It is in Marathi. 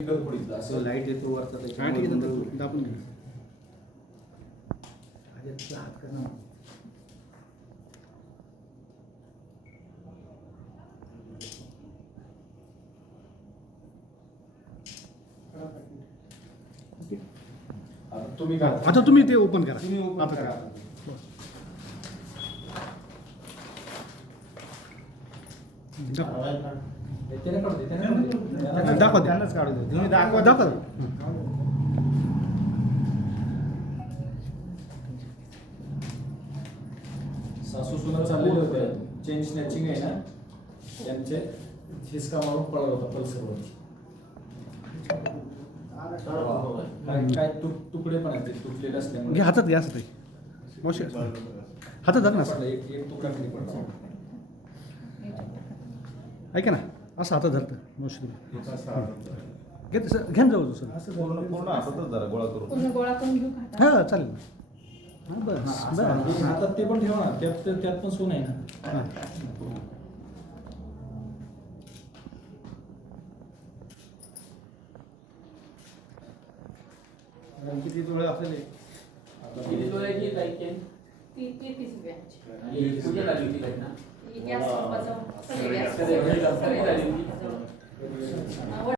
असं लाईट येतो वरचा हा ठीक आहे नंतर दाबून घ्या हात कर ना आता तुम्ही आता तुम्ही ते ओपन करा तुम्ही आता करा. दाखवा. त्याने काढू दे, त्याने काढू दे. दाखवा. द्या. त्यांनाच काढू दे. तुम्ही दाखवा दाखवा सासू सुना चाललेले होते. चेन स्नॅचिंग आहे ना? त्यांचे हिसका मारून पळत होता पल्सरवरती. काय काय तुक- तुकडे पण आहेत ते तुटलेले असल्यामुळे. हातात घ्या असं हातात धर ना एक एक तुकडा खाली पडला ऐका ना असं हातात धरतं मावशी तुम्ही घे तसं घ्या ना जवळ सर असं पूर्ण पूर्ण हातातच गोळा करून. पूर्ण गोळा करून घेऊ? हां चालेल. हां बस हा, हातात ते पण ठेवा ना त्यात त्यात पण सोन आहे ना. हां. किती डोळे किती डोळ्याची जायची ती ती तीस रुपयाची. आणि कुठे लागली घटना Y ya se pasó. Se ah,